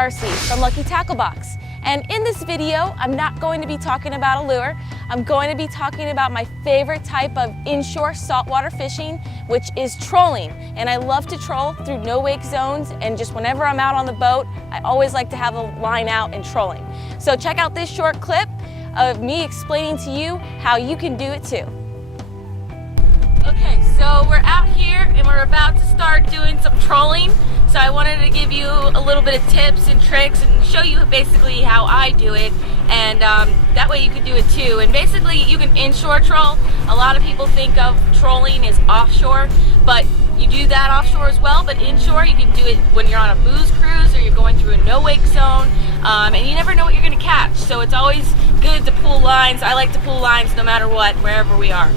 Darcy from Lucky Tackle Box, and in this video I'm not going to be talking about a lure. I'm going to be talking about my favorite type of inshore saltwater fishing, which is trolling. And I love to troll through no-wake zones, and just whenever I'm out on the boat, I always like to have a line out and trolling. So check out this short clip of me explaining to you how you can do it too. Okay, so we're out here and we're about to start doing some trolling. So I wanted to give you a little bit of tips and tricks and show you basically how I do it, and that way you can do it too. And basically you can inshore troll. A lot of people think of trolling as offshore, but you do that offshore as well, but inshore you can do it when you're on a booze cruise or you're going through a no-wake zone, and you never know what you're going to catch. So it's always good to pull lines. I like to pull lines no matter what, wherever we are.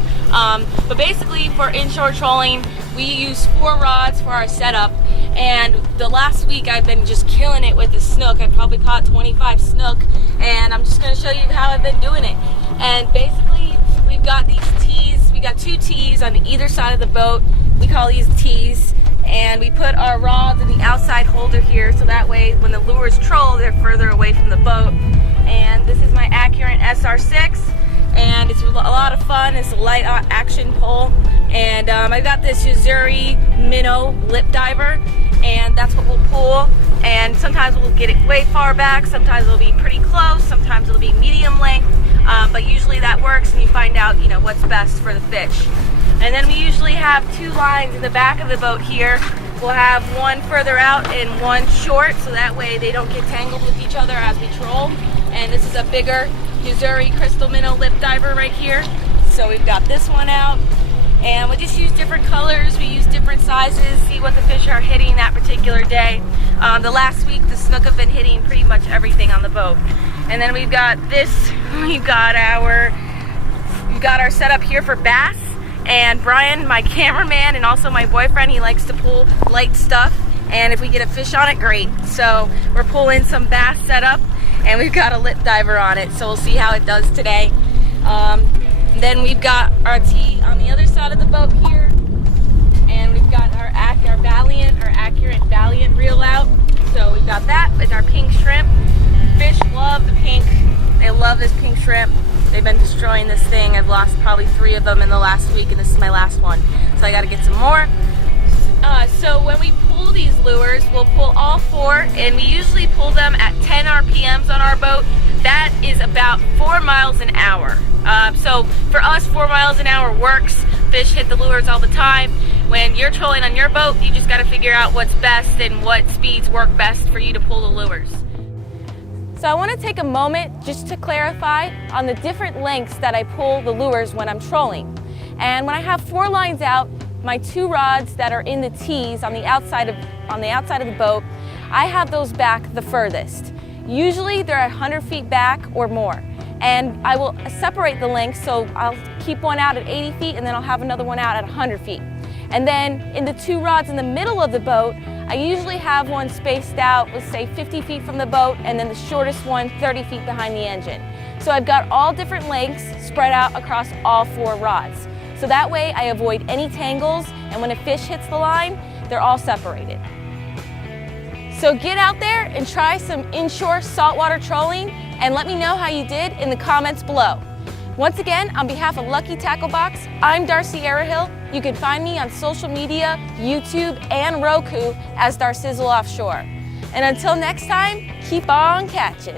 But basically for inshore trolling, we use 4 rods for our setup, and the last week I've been just killing it with the snook. I probably caught 25 snook, and I'm just going to show you how I've been doing it. And basically we've got these tees. We got 2 tees on either side of the boat. We call these tees, and we put our rods in the outside holder here, so that way when the lures troll, they're further away from the boat. And this is my Accurate SR6, and it's a lot of fun. It's a light action pole, and I got this Missouri minnow lip diver, and that's what we'll pull. And sometimes we'll get it way far back, sometimes it'll be pretty close, sometimes it'll be medium length, but usually that works, and you find out, you know, what's best for the fish. And then we usually have 2 lines in the back of the boat here. We'll have one further out and one short, so that way they don't get tangled with each other as we troll. And this is a bigger Missouri crystal minnow lip diver right here. So we've got this one out, and we just use different colors, we use different sizes, see what the fish are hitting that particular day. The last week the snook have been hitting pretty much everything on the boat. And then we've got this, we've got our setup here for bass. And Brian, my cameraman and also my boyfriend, he likes to pull light stuff, and if we get a fish on it, great. So we're pulling some bass setup, and we've got a lip diver on it, so we'll see how it does today. Then we've got our tee on the other side of the boat here, and we've got our Accurate Valiant reel out. So we've got that with our pink shrimp. Fish love the pink. They love this pink shrimp. They've been destroying this thing. I've lost probably 3 of them in the last week, and this is my last one. So I gotta get some more. So when we pull these lures, we'll pull all 4, and we usually pull them at 10 RPMs on our boat. That is about 4 miles an hour. So for us, 4 miles an hour works. Fish hit the lures all the time. When you're trolling on your boat, you just gotta figure out what's best and what speeds work best for you to pull the lures. So I want to take a moment just to clarify on the different lengths that I pull the lures when I'm trolling. And when I have 4 lines out, my 2 rods that are in the tees on the outside of the boat, I have those back the furthest. Usually they're 100 feet back or more. And I will separate the lengths, so I'll keep one out at 80 feet and then I'll have another one out at 100 feet. And then in the 2 rods in the middle of the boat, I usually have one spaced out, let's say 50 feet from the boat, and then the shortest one 30 feet behind the engine. So I've got all different lengths spread out across all 4 rods. So that way I avoid any tangles, and when a fish hits the line, they're all separated. So get out there and try some inshore saltwater trolling, and let me know how you did in the comments below. Once again, on behalf of Lucky Tackle Box, I'm Darcy Arahill. You can find me on social media, YouTube, and Roku as Darcizzle Offshore. And until next time, keep on catching.